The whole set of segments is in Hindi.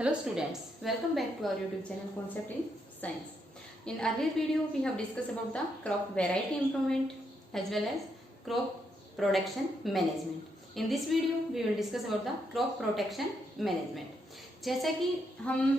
Hello students, welcome back to our YouTube channel Concept in Science. In earlier video we have discussed about the crop variety improvement as well as crop production management. In this video we will discuss about the crop protection management. जैसा कि हम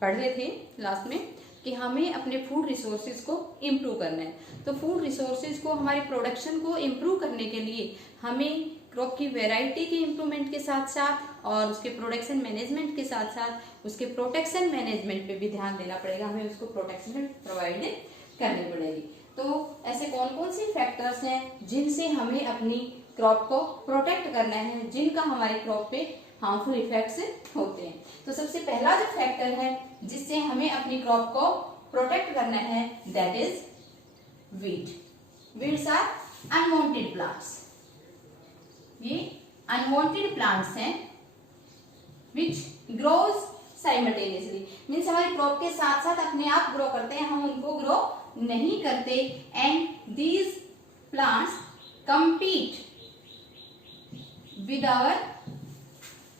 पढ़ रहे थे लास्ट में कि हमें अपने फूड रिसोर्सेज को इम्प्रूव करना है, तो फूड रिसोर्सेज को हमारे प्रोडक्शन को इम्प्रूव करने के लिए हमें क्रॉप की वैरायटी के इम्प्रूवमेंट के साथ साथ और उसके प्रोडक्शन मैनेजमेंट के साथ साथ उसके प्रोटेक्शन मैनेजमेंट पे भी ध्यान देना पड़ेगा, हमें उसको प्रोटेक्शन प्रोवाइड करनी पड़ेगी। तो ऐसे कौन कौन से फैक्टर्स हैं जिनसे हमें अपनी क्रॉप को प्रोटेक्ट करना है, जिनका हमारे क्रॉप पे हार्मफुल इफेक्ट्स होते हैं। तो सबसे पहला जो फैक्टर है जिससे हमें अपनी क्रॉप को प्रोटेक्ट करना है that is weed. Weeds are unwanted plants. ये अनवांटेड प्लांट्स हैं विच ग्रोज साइमल्टेनियसली, मीन्स हमारी क्रॉप के साथ साथ अपने आप ग्रो करते हैं, हम उनको ग्रो नहीं करते। And these plants compete with our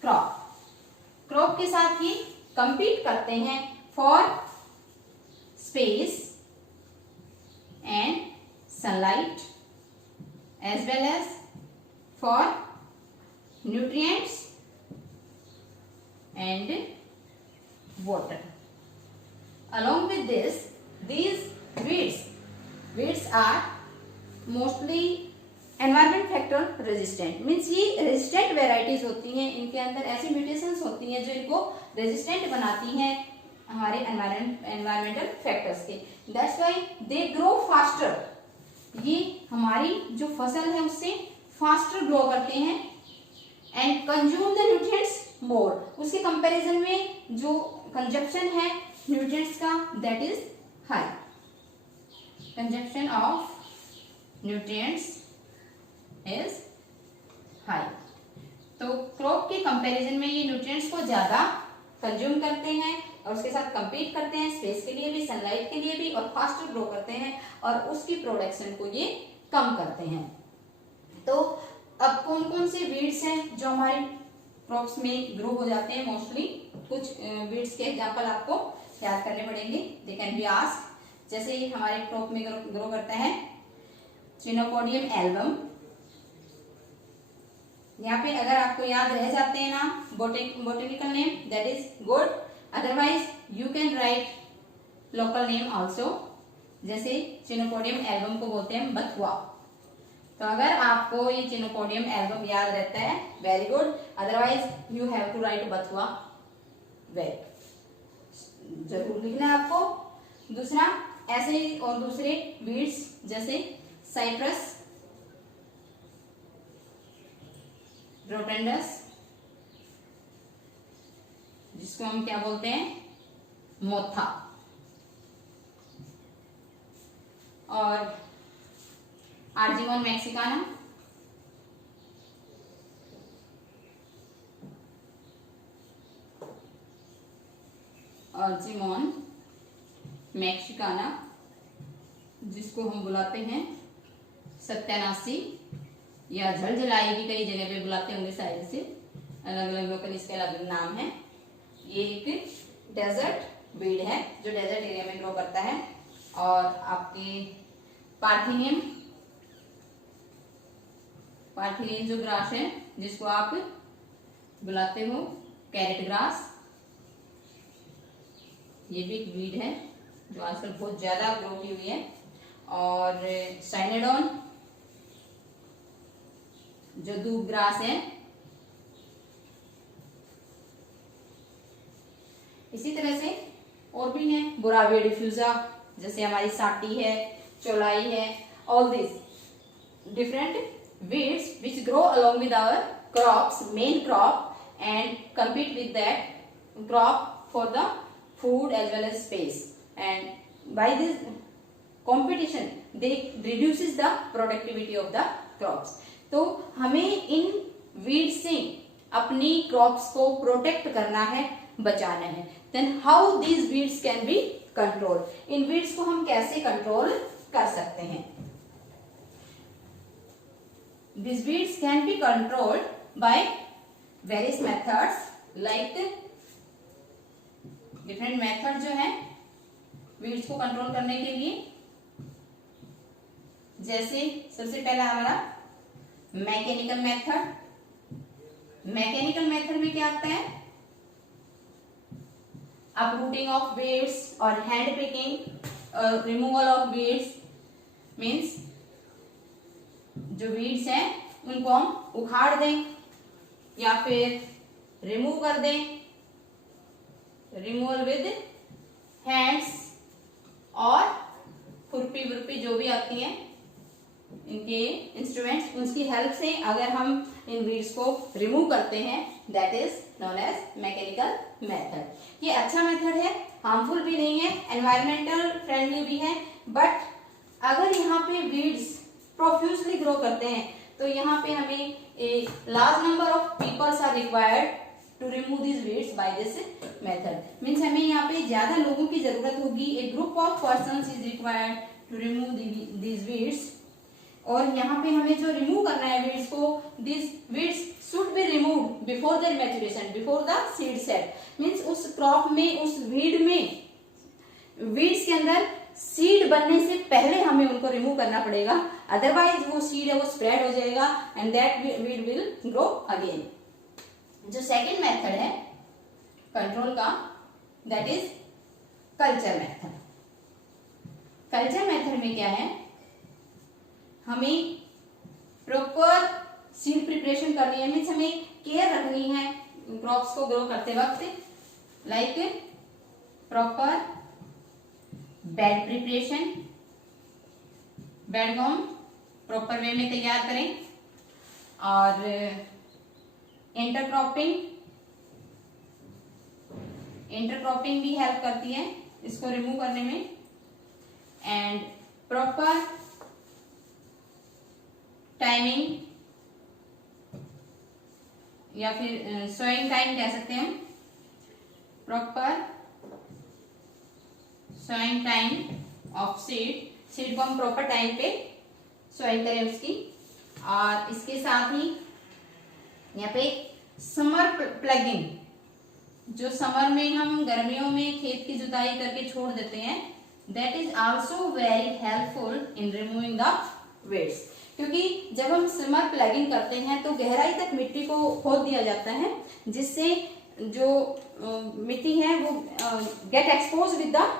crop. Crop के साथ ही compete करते हैं for space and sunlight as well as for nutrients and water. Along with this, these weeds are mostly environment factor resistant, means ये resistant varieties होती हैं, इनके अंदर ऐसी mutations होती हैं जो इनको resistant बनाती हैं हमारे environmental factors के। That's why they grow faster. ये हमारी जो फसल है उससे faster grow करते हैं and consume the nutrients more. उसके कंपैरिजन में जो कंजप्शन है न्यूट्रिएंट्स का that is high. Consumption of nutrients is high. तो क्रॉप के कंपैरिजन में ये न्यूट्रिएंट्स को ज्यादा कंज्यूम करते हैं और उसके साथ compete करते हैं, स्पेस के लिए भी, सनलाइट के लिए भी, और फास्टर ग्रो करते हैं और उसकी प्रोडक्शन को ये कम करते हैं। तो अब कौन कौन से वीड्स हैं जो हमारी क्रॉप्स में ग्रो हो जाते हैं? मोस्टली कुछ वीड्स के एग्जांपल आपको याद करने पड़ेंगे। दे कैन बी आस्क्ड, जैसे हमारे क्रॉप में ग्रो करता है चिनोपोडियम एल्बम। यहाँ पे अगर आपको याद रह जाते हैं ना botanical name that is good, otherwise you can write local name also. जैसे चिनोपोडियम एल्बम को बोलते हैं बथुआ, तो अगर आपको ये चिनोपोडियम एल्बम याद रहता है very good, otherwise you have to write बथुआ वेरी, जरूर लिखना है आपको। दूसरा ऐसे ही और दूसरे वीड्स जैसे साइप्रस, रोटेंडस, जिसको हम क्या बोलते हैं मोथा, और आर्जिमोन मैक्सिकाना, आर्जिमोन मैक्सिकाना जिसको हम बुलाते हैं सत्यानाशी या झलझलाई भी कई जगह पे बुलाते होंगे शायद से, अलग अलग लोकल इसके अलग नाम है। ये एक डेजर्ट वीड है जो डेजर्ट एरिया में ग्रो करता है। और आपके पार्थिनियम जो ग्रास है जिसको आप बुलाते हो कैरेट ग्रास, ये भी एक वीड है जो आजकल बहुत ज्यादा ग्रो की हुई है। और साइनेडोन जो दूब ग्रास है। इसी तरह से और भी है बोराविया डिफ्यूजा, जैसे हमारी साटी है, चौलाई है, all this different weeds which grow along with our crops, main crop, and compete with that crop for the food as well as space, and by this competition they reduces the productivity of the crops. तो हमें इन weeds से अपनी crops को protect करना है, बचाना है। Then how these weeds can be controlled? In weeds को हम कैसे control कर सकते हैं? These weeds can be controlled by various methods like different method जो है वीड्स को कंट्रोल करने के लिए। जैसे सबसे पहला हमारा मैकेनिकल मेथड। मैकेनिकल मेथड में क्या आता है, अपरूटिंग ऑफ वीड्स और hand picking, removal of weeds means जो वीड्स हैं उनको हम उखाड़ दें या फिर रिमूव कर दें, रिमूवल विद हैंड्स, और खुरपी वुरपी जो भी आती हैं इनके इंस्ट्रूमेंट्स, उसकी हेल्प से अगर हम इन वीड्स को रिमूव करते हैं, that is known as mechanical method. ये अच्छा मेथड है, हार्मफुल भी नहीं है, एनवायरमेंटल फ्रेंडली भी है। बट अगर यहाँ पे वीड्स प्रोफ्यूजली ग्रो करते हैं तो यहाँ पे हमें a large number of peoples are required to remove this weeds by this method. Means हमें यहाँ पे ज्यादा लोगों की जरूरत होगी, a group of persons is required to remove this weeds. और यहाँ पे हमें जो रिमूव करना है वीड्स को, this weeds should be removed before their maturation, before the seed set. Means उस क्रॉप में, उस वीड में, वीड्स के अंदर सीड बनने से पहले हमें उनको रिमूव करना पड़ेगा, अदरवाइज वो सीड है वो स्प्रेड हो जाएगा and that weed will grow again. जो सेकेंड मेथड है कंट्रोल का, that is culture method. Culture method में क्या है, हमें प्रॉपर सीड प्रिपरेशन करनी है, मीन्स हमें केयर रखनी है क्रॉप्स को ग्रो करते वक्त, like proper bed preparation, bed को हम प्रॉपर वे में तैयार करें, और इंटरक्रॉपिंग, इंटरक्रॉपिंग भी हेल्प करती है इसको रिमूव करने में, एंड प्रॉपर टाइमिंग या फिर सोइंग टाइम कह सकते हैं, proper sowing time of seed, seed को हम प्रॉपर टाइम पे सोइंग करें उसकी। और इसके साथ ही यहाँ पे समर प्लगिंग, जो समर में हम गर्मियों में खेत की जुताई करके छोड़ देते हैं, that is also very helpful in removing the weeds. क्योंकि जब हम समर प्लगिंग करते हैं तो गहराई तक मिट्टी को खोद दिया जाता है, जिससे जो मिट्टी है वो get expose with the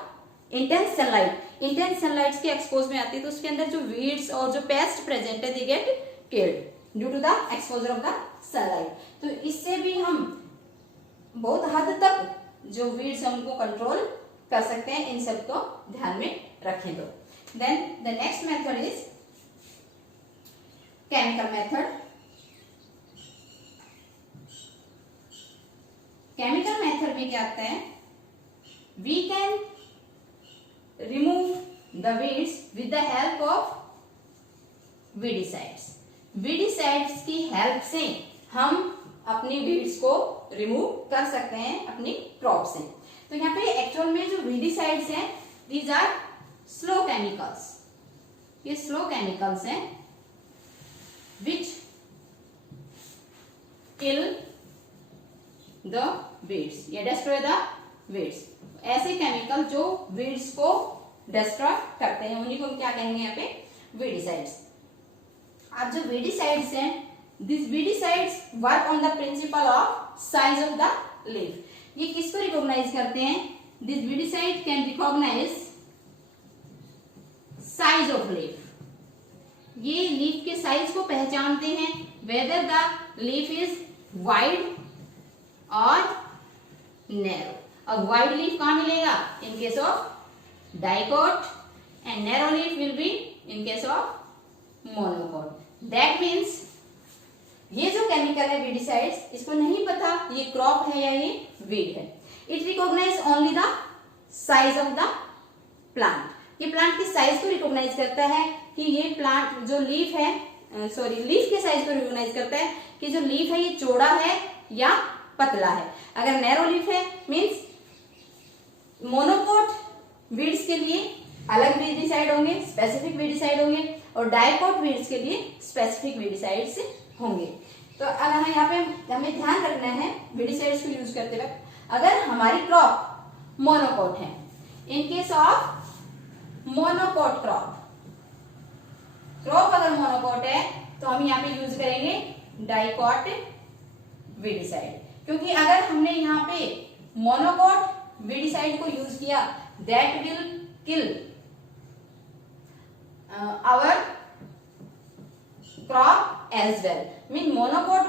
intense sunlight. Intense sunlight के एक्सपोज में आती है तो उसके अंदर जो वीड्स और जो पेस्ट प्रेजेंट है they get killed due to the exposure of the sunlight. तो इससे भी हम बहुत हद तक जो वीड्स है उनको कंट्रोल कर सकते हैं, इन सब को ध्यान में रखें। तो then the next method is chemical method. Chemical method में क्या आता है, we can remove the weeds with the help of weedicides. Weedicides की हेल्प से हम अपनी वीड्स को रिमूव कर सकते हैं अपनी क्रॉप से। तो यहाँ पे एक्चुअल में जो वीडिसाइड्स हैं, दीज आर स्लो केमिकल्स। ये स्लो केमिकल्स हैं which kill the weeds या destroy the weeds। ऐसे केमिकल जो weeds को destroy करते हैं उन्हीं को हम क्या कहेंगे यहाँ पे, weedicides। अब जो weedicides हैं, these weedicides work on the principle of size of the leaf। ये किसको रिकॉग्नाइज करते हैं, this weedicide can recognize size of leaf। ये लीफ के साइज को पहचानते हैं, whether the leaf is wide और नैरो। अब वाइड लीफ कहाँ मिलेगा, in case of dicot, and narrow leaf will be in case of monocot. That means ये जो केमिकल है वीडिसाइड्स, इसको नहीं पता ये क्रॉप है या ये वीड है। It recognise only the size of the plant. ये प्लांट की साइज को रिकॉग्नाइज करता है कि ये प्लांट जो लीफ है, लीफ के साइज को रिकॉग्नाइज करता है कि जो लीफ है ये चौड़ा है या पतला है। अगर नैरो लीफ है मींस मोनोकोट वीड्स के लिए अलग वीडिसाइड होंगे, स्पेसिफिक वीडिसाइड होंगे, और डाइकोट वीड्स के लिए स्पेसिफिक वीडिसाइड्स होंगे। तो अगर यहाँ पे हमें ध्यान रखना है वीडिसाइड्स को यूज करते वक्त, अगर हमारी क्रॉप मोनोकोट है। In case of monocot crop अगर मोनोकोट है तो हम यहाँ पे यूज करेंगे डाइकोट वीडिसाइड, क्योंकि अगर हमने यहाँ पे मोनोकोट वीडिसाइड को यूज किया that will kill our crop as well. Mean monocot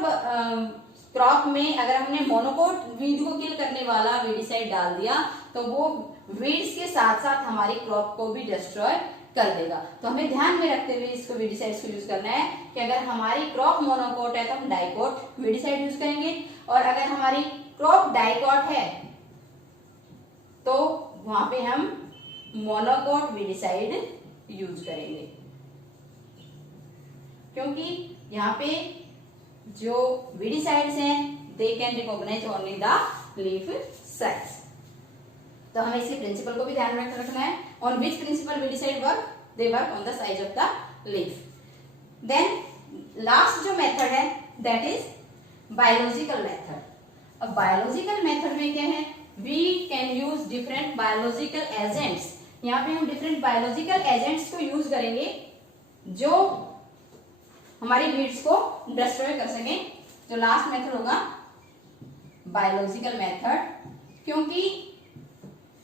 crop में अगर हमने मोनोकोट वीड को किल करने वाला वीडिसाइड डाल दिया तो वो वीड्स के साथ साथ हमारी क्रॉप को भी डिस्ट्रॉय कर देगा। तो हमें ध्यान में रखते हुए इसको वीडिसाइड्स को यूज करना है कि अगर हमारी क्रॉप मोनोकोट है तो हम डाइकोट वीडिसाइड यूज करेंगे, और अगर हमारी क्रॉप डाइकोट है तो वहां पे हम मोनोकोट वीडिसाइड यूज करेंगे, क्योंकि यहाँ पे जो वीडिसाइड्स हैं they can recognise only the leaf size. तो हमें इसी प्रिंसिपल को भी ध्यान में रखना है। On which principle weedicide work, they work on the size of the leaf. Then last जो मेथड है दैट इज बायोलॉजिकल मेथड। अब बायोलॉजिकल मेथड में क्या है, we can use different biological agents. यहाँ पे हम डिफरेंट बायोलॉजिकल एजेंट्स को यूज करेंगे जो हमारी वीड्स को डिस्ट्रॉय कर सके। जो लास्ट मेथड होगा बायोलॉजिकल मेथड, क्योंकि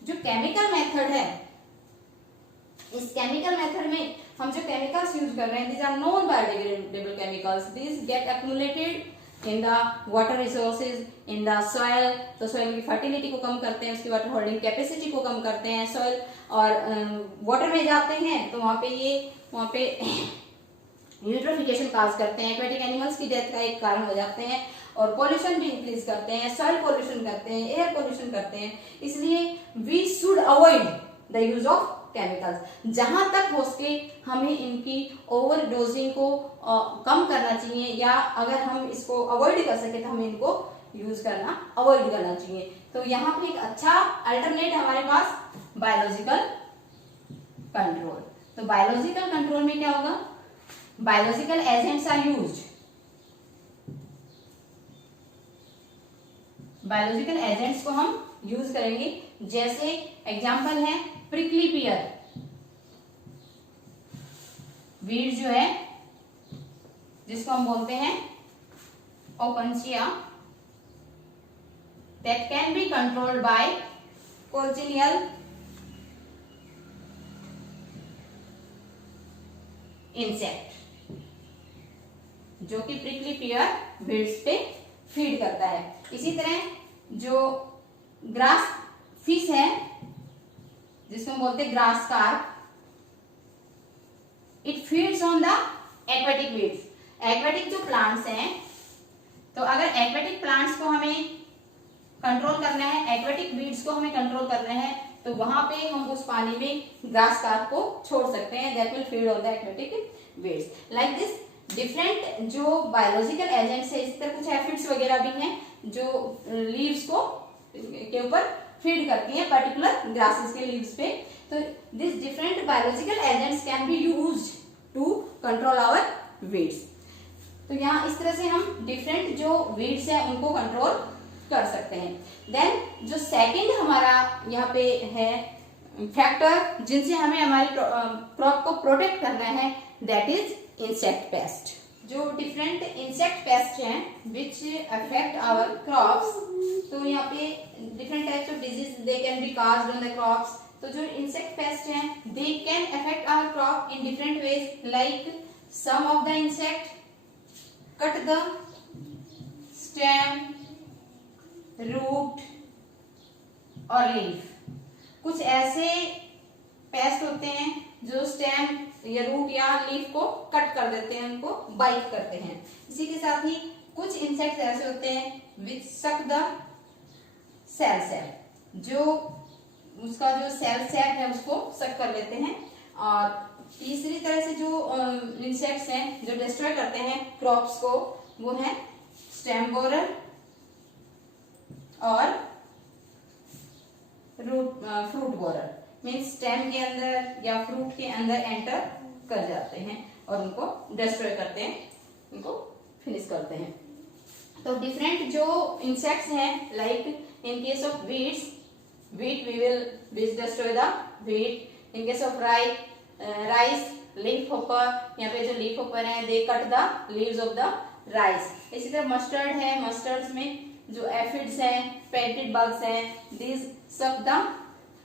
जो केमिकल मेथड है, इस केमिकल मेथड में हम जो केमिकल्स यूज कर रहे हैं these are non biodegradable chemicals, these get accumulated in the water resources in the soil. तो सॉइल की फर्टिलिटी को कम करते हैं, उसकी वाटर होल्डिंग कैपेसिटी को कम करते हैं सॉइल, और वाटर में जाते हैं तो वहां पे यूट्रोफिकेशन काज करते हैं, एक्वेटिक एनिमल्स की डेथ का एक कारण हो जाते हैं, और पॉल्यूशन भी इंक्रीज करते हैं, सॉइल पॉल्यूशन करते हैं, एयर पॉल्यूशन करते हैं। इसलिए we should avoid the use of chemicals. जहां तक हो सके हमें इनकी ओवरडोजिंग को कम करना चाहिए, या अगर हम इसको अवॉइड कर सके तो हमें इनको यूज करना अवॉइड करना चाहिए। तो यहाँ पे एक अच्छा अल्टरनेट हमारे पास बायोलॉजिकल कंट्रोल। तो बायोलॉजिकल कंट्रोल में क्या होगा, biological agents are used. Biological agents को हम यूज करेंगे, जैसे एग्जांपल है प्रिकली पियर वीड जो है जिसको हम बोलते हैं Opuntia, that can be controlled by cochineal insect, जो कि प्रिकली पियर वीड्स पे फीड करता है। इसी तरह जो ग्रास फिश है जिसको हम बोलते हैं grass carp, it feeds on the aquatic weeds. Aquatic जो प्लांट्स हैं, तो अगर एक्वेटिक प्लांट्स को हमें कंट्रोल करना है, एक्वेटिक वीड्स को हमें कंट्रोल करना है, तो वहां पे हम उस पानी में ग्रास कार्प को छोड़ सकते हैं, that will feed on the aquatic weeds. Like this different जो बायोलॉजिकल एजेंट्स है, इस तरह कुछ एफिड्स वगैरह भी हैं जो लीव्स को के ऊपर फीड करती हैं पर्टिकुलर ग्रासेस के लीव्स पे। तो this different biological agents can be used to control our weeds. तो यहाँ इस तरह से हम डिफरेंट जो वीड्स है उनको कंट्रोल कर सकते हैं। देन जो सेकंड हमारा यहाँ पे है फैक्टर जिनसे हमें हमारी क्रॉप को प्रोटेक्ट करना है, दैट इज इंसेक्ट पेस्ट। जो डिफरेंट इंसेक्ट पेस्ट हैं विच अफेक्ट आवर क्रॉप्स, तो यहाँ पे different types of disease they can be caused on the crops. तो जो इंसेक्ट पेस्ट हैं they can affect our crop in different ways, like some of the insect cut the stem, root और लीफ। कुछ ऐसे पेस्ट होते हैं जो स्टेम या रूट या लीफ को कट कर देते हैं, उनको बाइट करते हैं। इसी के साथ ही कुछ इंसेक्ट्स ऐसे होते हैं विच सक द सेल, जो उसका जो सेल सेट है उसको सक कर लेते हैं। और तीसरी तरह से जो इंसेक्ट्स हैं जो डिस्ट्रॉय करते हैं क्रॉप्स को, वो है स्टेम बोरर और फ्रूट बोरर। मीन्स स्टेम के अंदर या फ्रूट के अंदर एंटर कर जाते हैं और उनको डिस्ट्रॉय करते हैं, उनको फिनिश करते हैं। तो डिफरेंट जो इंसेक्ट्स हैं, like in case of weeds wheat which destroy the wheat. In case of rice, leaf hopper, यहाँ पे जो leaf hopper है they cut the leaves of the rice. इसी तरह mustard है, mustards में जो aphids हैं, petted bugs हैं, these suck the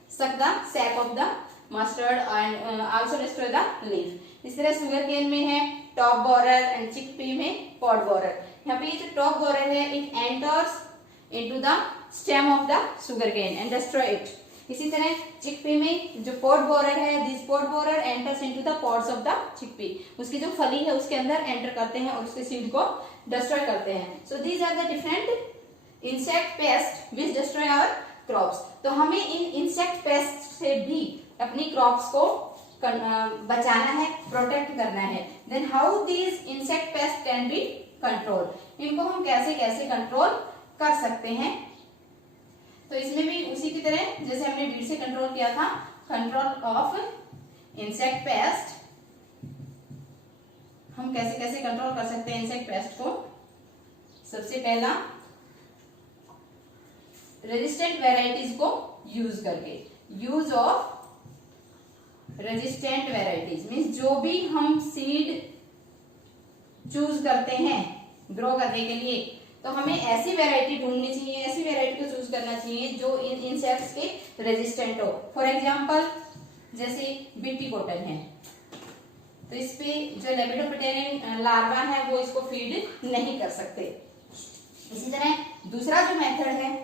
sac of the mustard and also destroy the leaf. इस तरह sugar cane में है top borer and chickpea में pod borer. यहाँ पे ये जो top borer है it enters into the stem of the sugar cane and destroy it. इसी तरह चिकपी में जो pod borer है this pod borer enters into the pods of the chickpea. उसकी जो फली है उसके अंदर एंटर करते हैं और उसके सीड को डिस्ट्रॉय करते हैं. So these are the different insect pests which destroy our crops. तो हमें इन insect pests से भी अपनी crops को बचाना है, प्रोटेक्ट करना है. Then how these insect pests can be controlled? इनको हम कैसे कैसे कंट्रोल कर सकते हैं. तो इसमें भी उसी की तरह जैसे हमने वीड से कंट्रोल किया था, कंट्रोल ऑफ इंसेक्ट पेस्ट, हम कैसे कैसे कंट्रोल कर सकते हैं इंसेक्ट पेस्ट को. सबसे पहला रेजिस्टेंट वेराइटीज को यूज करके. Use of resistant varieties means जो भी हम सीड चूज करते हैं ग्रो करने के लिए, तो हमें ऐसी वैरायटी ढूंढनी चाहिए, ऐसी वैरायटी को चूज करना चाहिए जो इन इंसेक्ट्स के रेजिस्टेंट हो. फॉर एग्जांपल जैसे बीटी कॉटन है, तो इस पे जो लेपिडोप्टेरिन लार्वा है वो इसको फीड नहीं कर सकते. इसी तरह दूसरा जो मेथड है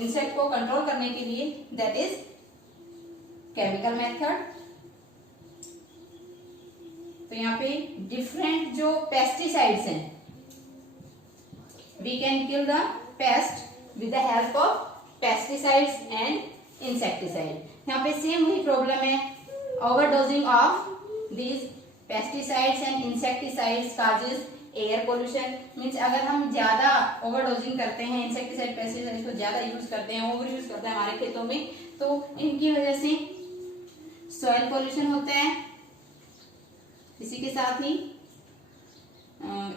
इंसेक्ट को कंट्रोल करने के लिए दैट इज केमिकल मेथड. तो यहाँ पे डिफरेंट जो पेस्टिसाइड्स हैं, we can kill the pest with the help of pesticides and insecticide. यहाँ पे सेम वही प्रॉब्लम है, overdosing of these pesticides and insecticides causes air pollution. Means अगर हम ज्यादा ओवरडोजिंग करते हैं, इंसेक्टिसाइड पेस्टिसाइड को ज्यादा यूज करते हैं, ओवर यूज करते हैं हमारे खेतों में, तो इनकी वजह से सॉइल पोल्यूशन होता है. इसी के साथ ही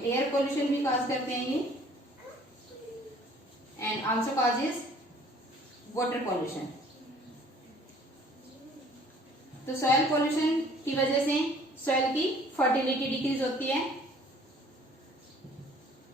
एयर पोल्यूशन भी कॉज करते हैं ये, and also causes water pollution. तो सॉइल पोल्यूशन की वजह से सॉइल की फर्टिलिटी डिक्रीज होती है,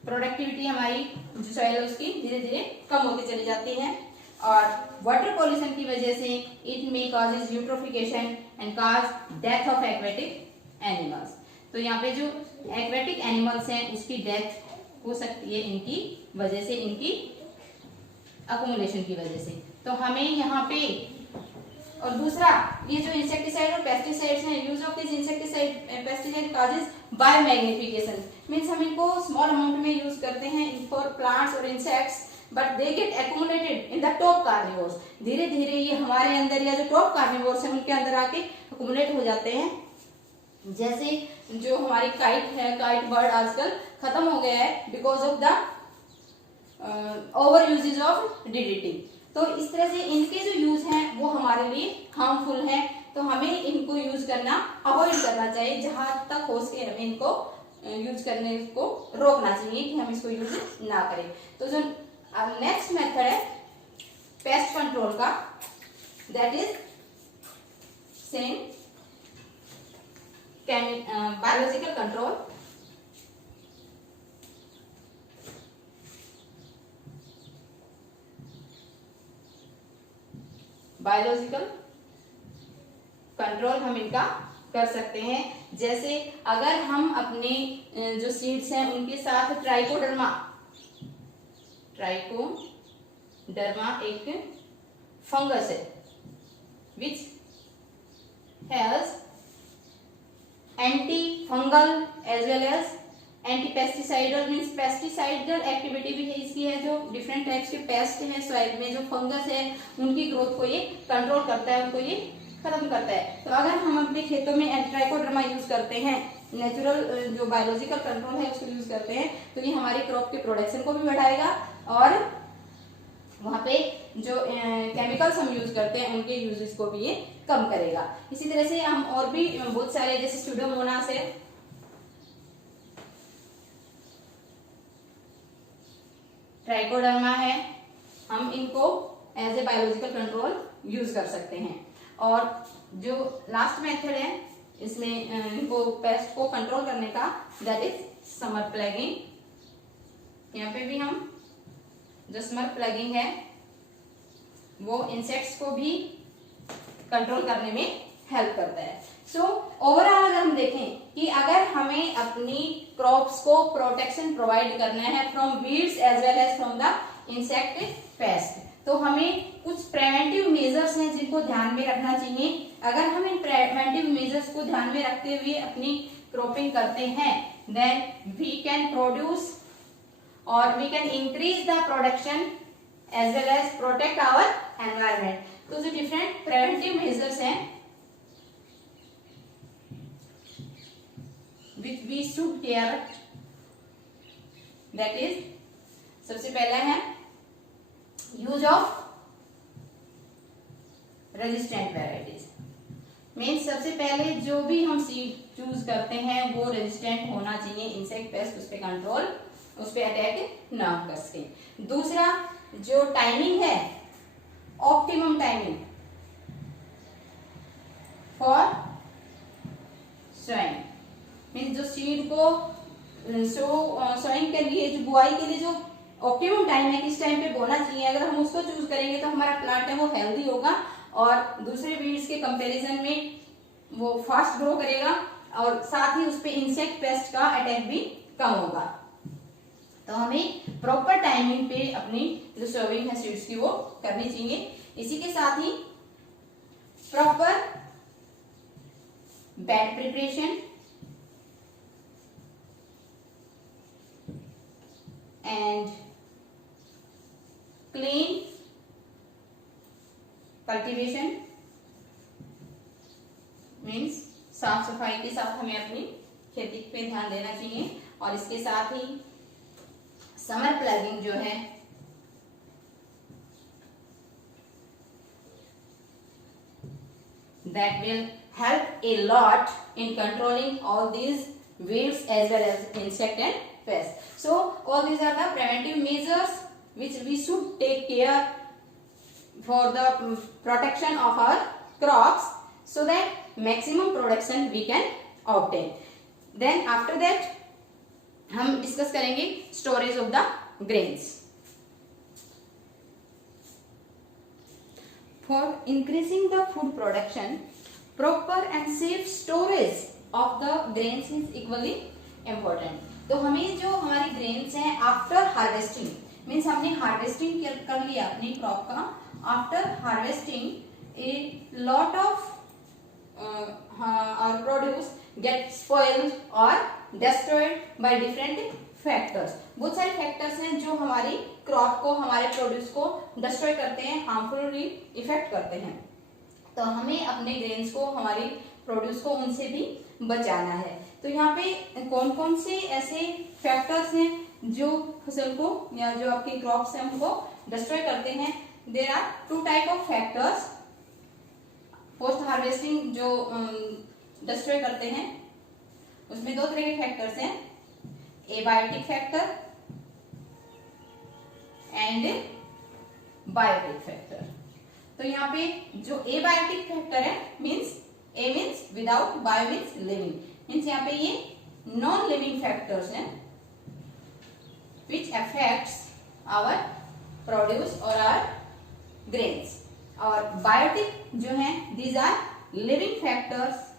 प्रोडक्टिविटी हमारी जो सॉइल है उसकी धीरे धीरे कम होती चली जाती है. और वाटर पोल्यूशन की वजह से it may causes eutrophication and cause death of aquatic animals. तो यहाँ पे जो एक्वेटिक एनिमल्स हैं उसकी डेथ हो सकती है इनकी वजह से, इनकी अकोमोडेशन की वजह से. तो हमें यहाँ पे, और दूसरा ये जो इंसेक्टिसाइड और पेस्टिसाइड्स हैं, use of this insecticide pesticide causes biomagnification. Means हम इनको स्मॉल अमाउंट में यूज करते हैं फॉर प्लांट्स और insects, but they get accumulated in the top carnivores. धीरे धीरे ये हमारे अंदर या जो टॉप कार्निवोर्स हैं उनके अंदर आके एक्युमुलेट हो जाते हैं. जैसे जो हमारी काइट है, काइट बर्ड आजकल खत्म हो गया है because of the over usages of DDT. तो इस तरह से इनके जो यूज हैं वो हमारे लिए हार्मफुल हैं. तो हमें इनको यूज करना अवॉइड करना चाहिए, जहां तक हो सके हमें इनको यूज करने को रोकना चाहिए कि हम इसको यूज ना करें. तो जो नेक्स्ट मेथड है पेस्ट कंट्रोल का, that is same biological control. Biological control हम इनका कर सकते हैं. जैसे अगर हम अपने जो सीड्स हैं उनके साथ ट्राइकोडर्मा एक फंगस है which has anti fungal as well as anti pesticidal means pesticidal activity भी है इसकी है. जो डिफरेंट टाइप्स के पेस्ट हैं सॉइल में, जो फंगस है उनकी ग्रोथ को ये कंट्रोल करता है, उनको ये खत्म करता है. तो अगर हम अपने खेतों में ट्राइकोडर्मा यूज करते हैं, नेचुरल जो बायोलॉजिकल कंट्रोल है उसको यूज करते हैं, तो ये हमारी क्रॉप के प्रोडक्शन को भी बढ़ाएगा और वहां पे जो केमिकल्स हम यूज करते हैं उनके यूजेस को भी ये कम करेगा. इसी तरह से हम और भी बहुत सारे जैसे स्यूडोमोनास है, ट्राइकोडर्मा है, हम इनको as a biological control use कर सकते हैं। और जो लास्ट मेथड है इसमें इनको पेस्ट को कंट्रोल करने का, दैट इज समर प्लगिंग। यहाँ पे भी हम जो समर प्लगिंग है वो इंसेक्ट्स को भी कंट्रोल करने में हेल्प करता है। सो ओवरऑल अगर हम देखें कि अगर हमें अपनी क्रॉप्स को प्रोटेक्शन प्रोवाइड करना है from weeds as well as from the insect pest, तो हमें कुछ प्रिवेंटिव मेजर्स हैं जिनको ध्यान में रखना चाहिए। अगर हम इन प्रिवेंटिव मेजर्स को ध्यान में रखते हुए अपनी क्रॉपिंग करते हैं, देन वी कैन प्रोड्यूस और we can increase the production as well as protect our environment. तो जो डिफरेंट प्रिवेंटिव मेजर्स हैं which we should care, that is सबसे पहला है use of resistant varieties. Means सबसे पहले जो भी हम सीड चूज करते हैं वो रेजिस्टेंट होना चाहिए, इंसेक्ट पेस्ट उस पर कंट्रोल, उस पर अटैक ना कर सके। दूसरा जो टाइमिंग है, optimum timing for sowing, means जो सीड को सोइंग के लिए, जो बुआई के लिए जो ऑप्टिमम टाइम है, किस टाइम पे बोना चाहिए, अगर हम उसको चूज करेंगे तो हमारा प्लांट है वो हेल्दी होगा और दूसरे बीड्स के कंपैरिजन में वो फास्ट ग्रो करेगा और साथ ही उस पे इंसेक्ट पेस्ट का अटैक भी कम होगा। तो हमें प्रॉपर टाइमिंग पे अपनी जो सोइंग है सीड्स की वो करनी चाहिए। इसी के साथ ही proper bed preparation and clean cultivation, means साफ सफाई के साथ हमें अपनी खेती पे ध्यान देना चाहिए। और इसके साथ ही समर प्लगिंग जो है that will help a lot in controlling all these weeds as well as insect and pests. So all these are the preventive measures which we should take care for the protection of our crops so that maximum production we can obtain. Then after that हम डिस्कस करेंगे storage of the grains. For increasing the food production, proper and safe storage of the grains is equally important. तो हमें जो हमारी ग्रेन्स हैं आफ्टर हार्वेस्टिंग, मीन्स हमने हार्वेस्टिंग कर लिया अपनी क्रॉप का, after harvesting a lot of our produce get spoiled or destroyed by different factors. बहुत सारे फैक्टर्स हैं जो हमारी क्रॉप को, हमारे प्रोड्यूस को डिस्ट्रॉय करते हैं, हार्मफुली इफेक्ट करते हैं। तो हमें अपने ग्रेन्स को, हमारी प्रोड्यूस को उनसे भी बचाना है। तो यहाँ पे कौन कौन से ऐसे फैक्टर्स हैं जो फसल को या जो आपकी क्रॉप्स हैं उनको डिस्ट्रॉय करते हैं? There are two type of factors. Post harvesting जो डिस्ट्रॉय करते हैं उसमें दो तरह के फैक्टर्स हैं, abiotic factor and biotic factor. तो यहाँ पे जो एबायोटिक फैक्टर है, means a means without, bio means living, means यहाँ पे ये नॉन लिविंग फैक्टर्स हैं विच अफेक्ट्स आवर प्रोड्यूस और आवर ग्रेन्स। और बायोटिक जो है, these are living factors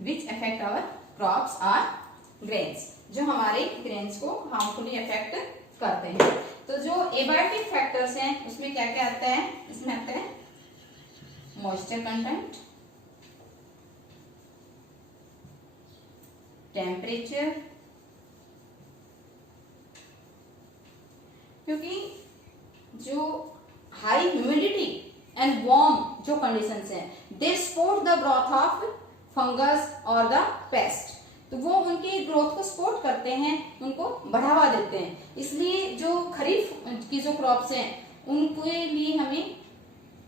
which affect our crops or grains, जो हमारे ग्रेन्स को हार्मफुली अफेक्ट करते हैं। तो जो एबायोटिक फैक्टर्स हैं उसमें क्या क्या आता है? इसमें आता है मॉइस्चर कंटेंट, टेम्परेचर, क्योंकि जो हाई ह्यूमिडिटी एंड वार्म जो कंडीशंस हैं, they support the growth of fungus और द पेस्ट। तो वो उनकी ग्रोथ को सपोर्ट करते हैं, उनको बढ़ावा देते हैं। इसलिए जो खरीफ की जो क्रॉप्स हैं उनके लिए हमें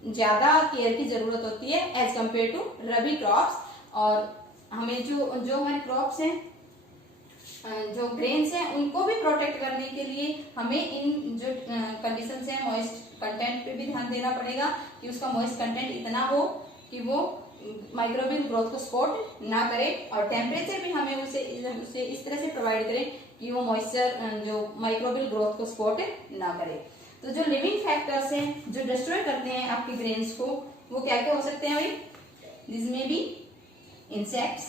ज्यादा केयर की जरूरत होती है as compare to rabi crops. और हमें जो हमारी क्रॉप्स हैं, जो ग्रेन्स हैं, उनको भी प्रोटेक्ट करने के लिए हमें इन जो कंडीशंस हैं, मॉइस्ट कंटेंट पे भी ध्यान देना पड़ेगा कि उसका मॉइस्ट कंटेंट इतना हो कि वो माइक्रोबियल ग्रोथ को सपोर्ट ना करे, और टेम्परेचर भी हमें उसे इस तरह से प्रोवाइड करें कि वो मॉइस्चर जो माइक्रोबियल ग्रोथ को सपोर्ट ना करे। तो जो लिविंग फैक्टर्स हैं जो डिस्ट्रॉय करते हैं आपकी ग्रेन्स को, वो क्या क्या हो सकते हैं भाई? दिस में भी इंसेक्ट्स,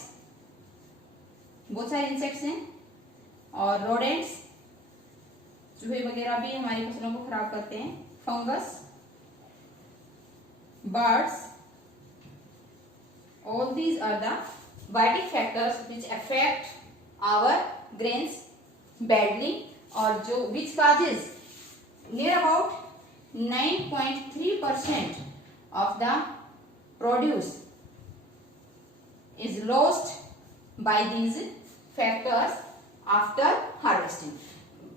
बहुत सारे इंसेक्ट्स हैं, और रोडेंट्स, चूहे वगैरह भी हमारी फसलों को खराब करते हैं, fungus, birds, all these are the biotic factors which affect our grains badly, और जो which causes near about 9.3% of the produce is lost by these factors after harvesting.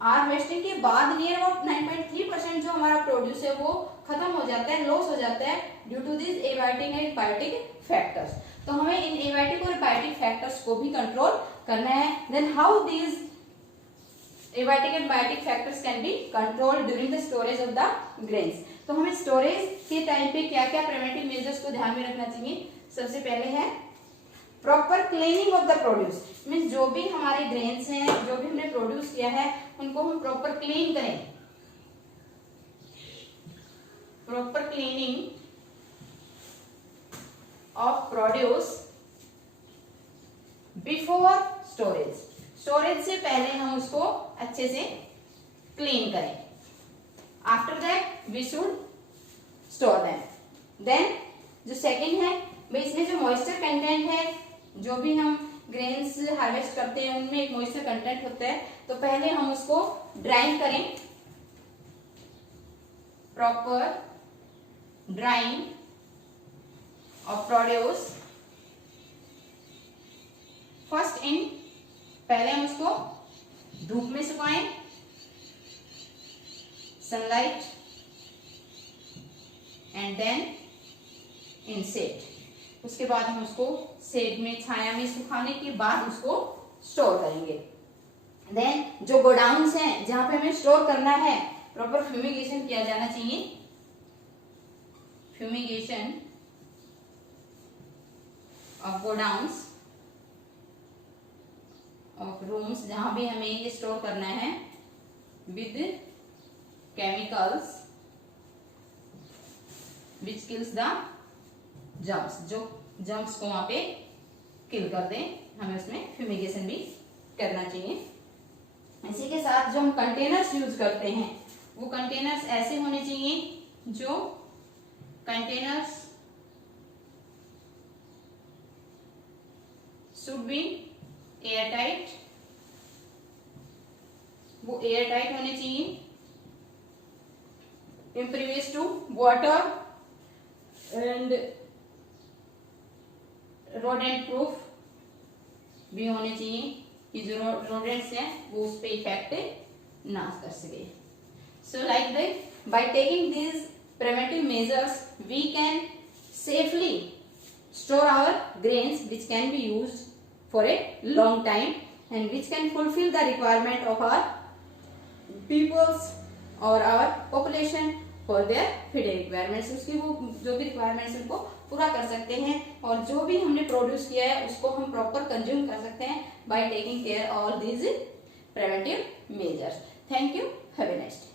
Harvesting के बाद नियर अबाउट 9.3% जो हमारा प्रोड्यूस है वो खत्म हो जाता है, लॉस हो जाता है due to this abiotic and biotic factors. तो हमें इन एबायोटिक और बायोटिक फैक्टर्स को भी कंट्रोल करना है। Then how these abiotic and biotic factors can be controlled during the storage of the grains. तो हमें स्टोरेज के टाइम पे क्या क्या प्रिवेंटिव मेजर्स को ध्यान में रखना चाहिए? सबसे पहले है proper cleaning of the produce, means जो भी हमारे ग्रेन्स हैं, जो भी हमने प्रोड्यूस किया है, उनको हम प्रॉपर क्लीन करें। Proper cleaning of produce before storage, storage से पहले हम उसको अच्छे से क्लीन करें। After that we should store them. Then जो सेकेंड है भाई, इसमें जो मॉइस्चर कंटेंट है, जो भी हम ग्रेन्स हार्वेस्ट करते हैं उनमें एक मॉइस्चर कंटेंट होता है, तो पहले हम उसको ड्राइंग करें। Proper drying of produce first in, पहले हम उसको धूप में सुखाएं, sunlight, and then in shade. उसके बाद हम उसको शेड में, छाया में सुखाने के बाद उसको स्टोर करेंगे। देन जो गोडाउन्स हैं जहां पे हमें स्टोर करना है, प्रॉपर फ्यूमिगेशन किया जाना चाहिए। Fumigation of godowns of rooms, जहां भी हमें ये स्टोर करना है, with chemicals which kills the germs, जो जर्म्स को वहां पे किल कर दें, हमें उसमें फ्यूमिगेशन भी करना चाहिए। इसी के साथ जो हम कंटेनर्स यूज करते हैं, वो कंटेनर्स ऐसे होने चाहिए जो containers should be air tight, वो एयर टाइट होने चाहिए, impervious to water and rodent proof भी होने चाहिए कि जो रोडेंट्स हैं वो उस पर इफेक्ट ना कर सके। So like that by taking these preventive measures we can safely store our grains which can be used for a long time and which can fulfill the requirement of our peoples or our population for their feeding requirements। उसकी वो जो भी requirements उनको पूरा कर सकते हैं, और जो भी हमने प्रोड्यूस किया है उसको हम प्रॉपर कंज्यूम कर सकते हैं by taking care all these preventive measures। Thank you, have a nice day।